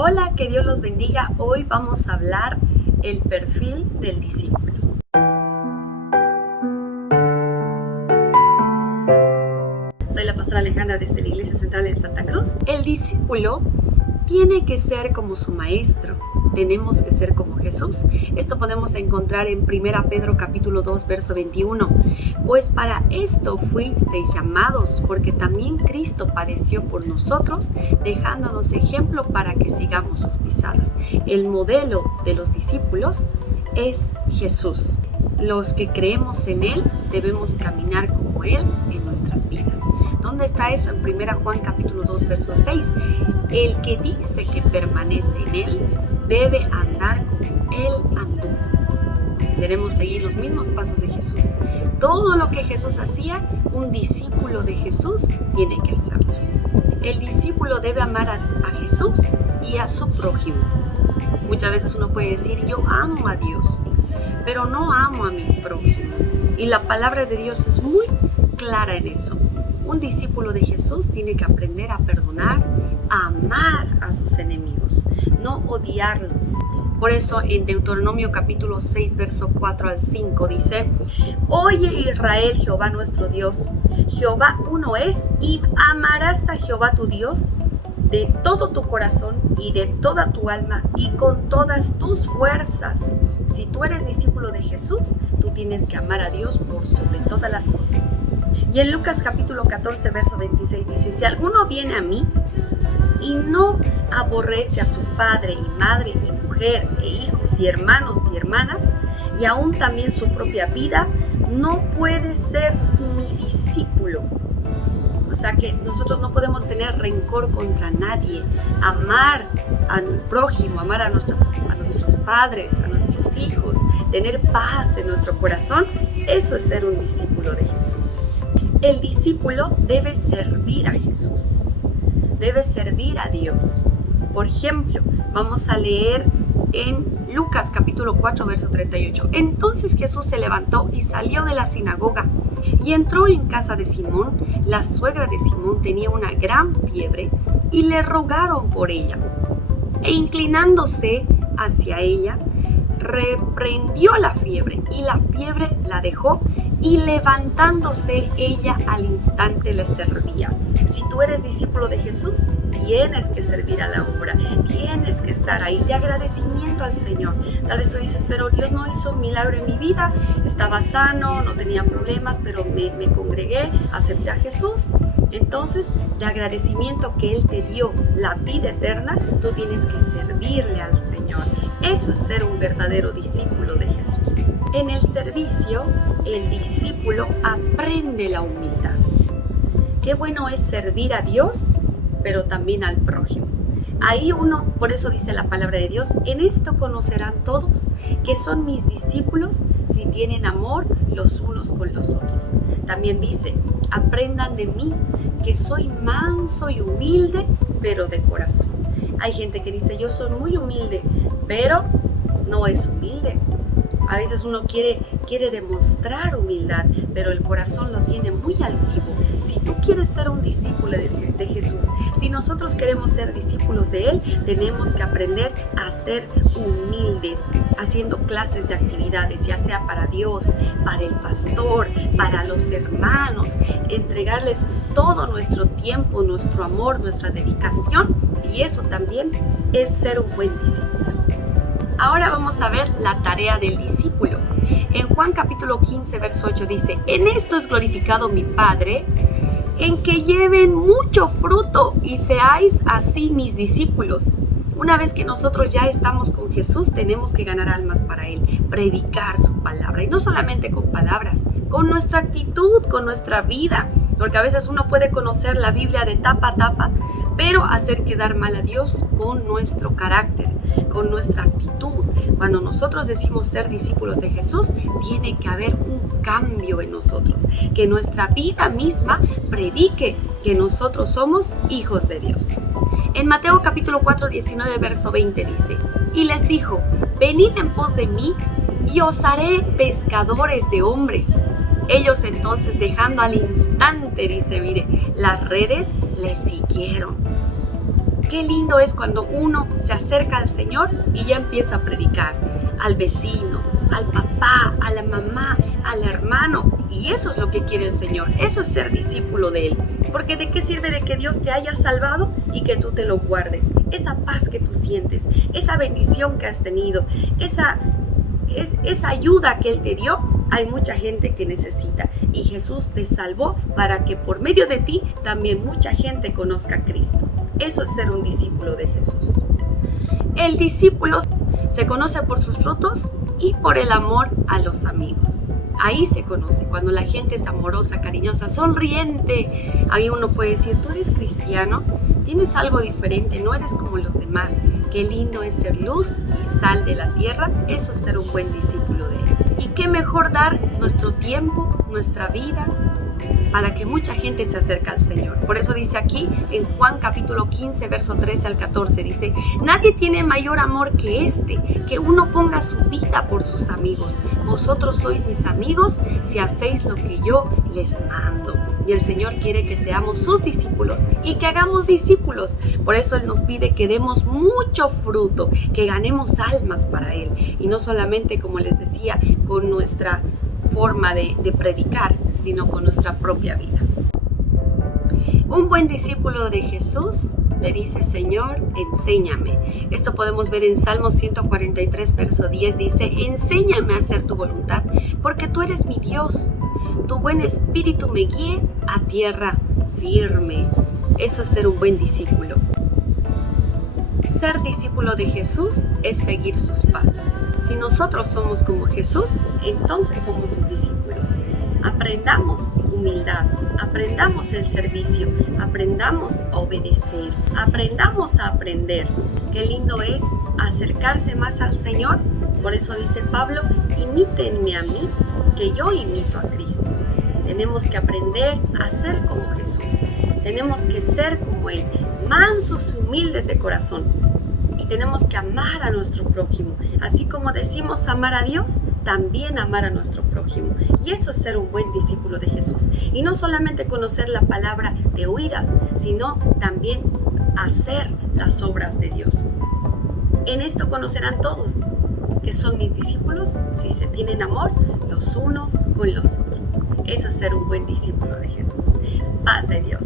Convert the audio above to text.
Hola, que Dios los bendiga. Hoy vamos a hablar el perfil del discípulo. Soy la pastora Alejandra desde la Iglesia Central de Santa Cruz. El discípulo tiene que ser como su maestro. Tenemos que ser como Jesús. Esto podemos encontrar en 1 Pedro capítulo 2, verso 21. Pues para esto fuisteis llamados, porque también Cristo padeció por nosotros, dejándonos ejemplo para que sigamos sus pisadas. El modelo de los discípulos es Jesús. Los que creemos en Él debemos caminar como Él en nuestras vidas. ¿Dónde está eso? En 1 Juan capítulo 2, verso 6. El que dice que permanece en Él debe andar como Él andó. Debemos seguir los mismos pasos de Jesús. Todo lo que Jesús hacía, un discípulo de Jesús tiene que hacerlo. El discípulo debe amar a Jesús y a su prójimo. Muchas veces uno puede decir, yo amo a Dios, pero no amo a mi prójimo. Y la palabra de Dios es muy clara en eso. Un discípulo de Jesús tiene que aprender a perdonar, a amar a sus enemigos, no odiarlos. Por eso en Deuteronomio capítulo 6, verso 4 al 5 dice: Oye Israel, Jehová nuestro Dios, Jehová uno es, y amarás a Jehová tu Dios de todo tu corazón y de toda tu alma y con todas tus fuerzas. Si tú eres discípulo de Jesús, tú tienes que amar a Dios por sobre todas las cosas. Y en Lucas capítulo 14, verso 26 dice: Si alguno viene a mí y no aborrece a su padre y madre y mujer e hijos y hermanos y hermanas, y aún también su propia vida, no puede ser mi discípulo. O sea que nosotros no podemos tener rencor contra nadie, amar al prójimo, amar a nuestros padres, a nuestros hijos, tener paz en nuestro corazón. Eso es ser un discípulo de Jesús. El discípulo debe servir a Jesús, debe servir a Dios. Por ejemplo, vamos a leer en Lucas capítulo 4, verso 38. Entonces Jesús se levantó y salió de la sinagoga y entró en casa de Simón. La suegra de Simón tenía una gran fiebre y le rogaron por ella. E inclinándose hacia ella, reprendió la fiebre y la fiebre la dejó, y levantándose ella al instante le servía. Si tú eres discípulo de Jesús, tienes que servir a la obra, tienes que estar ahí de agradecimiento al Señor. Tal vez tú dices, pero Dios no hizo un milagro en mi vida, estaba sano, no tenía problemas, pero me congregué, acepté a Jesús. Entonces, de agradecimiento que Él te dio la vida eterna, tú tienes que servirle al Señor. Eso es ser un verdadero discípulo de Jesús. En el servicio, el discípulo aprende la humildad. Qué bueno es servir a Dios, pero también al prójimo. Ahí uno, por eso dice la palabra de Dios, en esto conocerán todos que son mis discípulos si tienen amor los unos con los otros. También dice, aprendan de mí, que soy manso y humilde, pero de corazón. Hay gente que dice, yo soy muy humilde, pero no es humilde. A veces uno quiere demostrar humildad, pero el corazón lo tiene muy altivo. Si tú quieres ser un discípulo de Jesús, si nosotros queremos ser discípulos de Él, tenemos que aprender a ser humildes, haciendo clases de actividades, ya sea para Dios, para el pastor, para los hermanos, entregarles todo nuestro tiempo, nuestro amor, nuestra dedicación, y eso también es ser un buen discípulo. Ahora vamos a ver la tarea del discípulo. En Juan capítulo 15, verso 8 dice, en esto es glorificado mi Padre, en que lleven mucho fruto y seáis así mis discípulos. Una vez que nosotros ya estamos con Jesús, tenemos que ganar almas para Él, predicar su palabra. Y no solamente con palabras, con nuestra actitud, con nuestra vida. Porque a veces uno puede conocer la Biblia de tapa a tapa, pero hacer quedar mal a Dios con nuestro carácter, con nuestra actitud. Cuando nosotros decimos ser discípulos de Jesús, tiene que haber un cambio en nosotros, que nuestra vida misma predique que nosotros somos hijos de Dios. En Mateo capítulo 4, 19, verso 20 dice, y les dijo, venid en pos de mí y os haré pescadores de hombres. Ellos entonces, dejando al instante, dice, mire, las redes le siguieron. Qué lindo es cuando uno se acerca al Señor y ya empieza a predicar al vecino, al papá, a la mamá, al hermano. Y eso es lo que quiere el Señor. Eso es ser discípulo de Él. Porque ¿de qué sirve de que Dios te haya salvado y que tú te lo guardes? Esa paz que tú sientes, esa bendición que has tenido, esa ayuda que Él te dio, hay mucha gente que necesita. Y Jesús te salvó para que por medio de ti también mucha gente conozca a Cristo. Eso es ser un discípulo de Jesús. El discípulo se conoce por sus frutos y por el amor a los amigos. Ahí se conoce, cuando la gente es amorosa, cariñosa, sonriente. Ahí uno puede decir, tú eres cristiano, tienes algo diferente, no eres como los demás. Qué lindo es ser luz y sal de la tierra. Eso es ser un buen discípulo de Él. Y qué mejor dar nuestro tiempo, nuestra vida, para que mucha gente se acerque al Señor. Por eso dice aquí en Juan capítulo 15, verso 13 al 14, dice, nadie tiene mayor amor que este, que uno ponga su vida por sus amigos. Vosotros sois mis amigos si hacéis lo que yo les mando. Y el Señor quiere que seamos sus discípulos y que hagamos discípulos. Por eso Él nos pide que demos mucho fruto, que ganemos almas para Él. Y no solamente, como les decía, con nuestra forma de predicar, sino con nuestra propia vida. Un buen discípulo de Jesús le dice, Señor, enséñame. Esto podemos ver en Salmo 143, verso 10, dice, enséñame a hacer tu voluntad, porque tú eres mi Dios. Tu buen espíritu me guíe a tierra firme. Eso es ser un buen discípulo. Ser discípulo de Jesús es seguir sus pasos. Si nosotros somos como Jesús, entonces somos sus discípulos. Aprendamos humildad, aprendamos el servicio, aprendamos a obedecer, aprendamos a aprender. Qué lindo es acercarse más al Señor. Por eso dice Pablo, imítenme a mí, que yo imito a Cristo. Tenemos que aprender a ser como Jesús. Tenemos que ser como Él, mansos y humildes de corazón. Y tenemos que amar a nuestro prójimo. Así como decimos amar a Dios, también amar a nuestro prójimo. Y eso es ser un buen discípulo de Jesús. Y no solamente conocer la palabra de oídas, sino también hacer las obras de Dios. En esto conocerán todos que son mis discípulos si se tienen amor los unos con los otros. Eso es ser un buen discípulo de Jesús. Paz de Dios.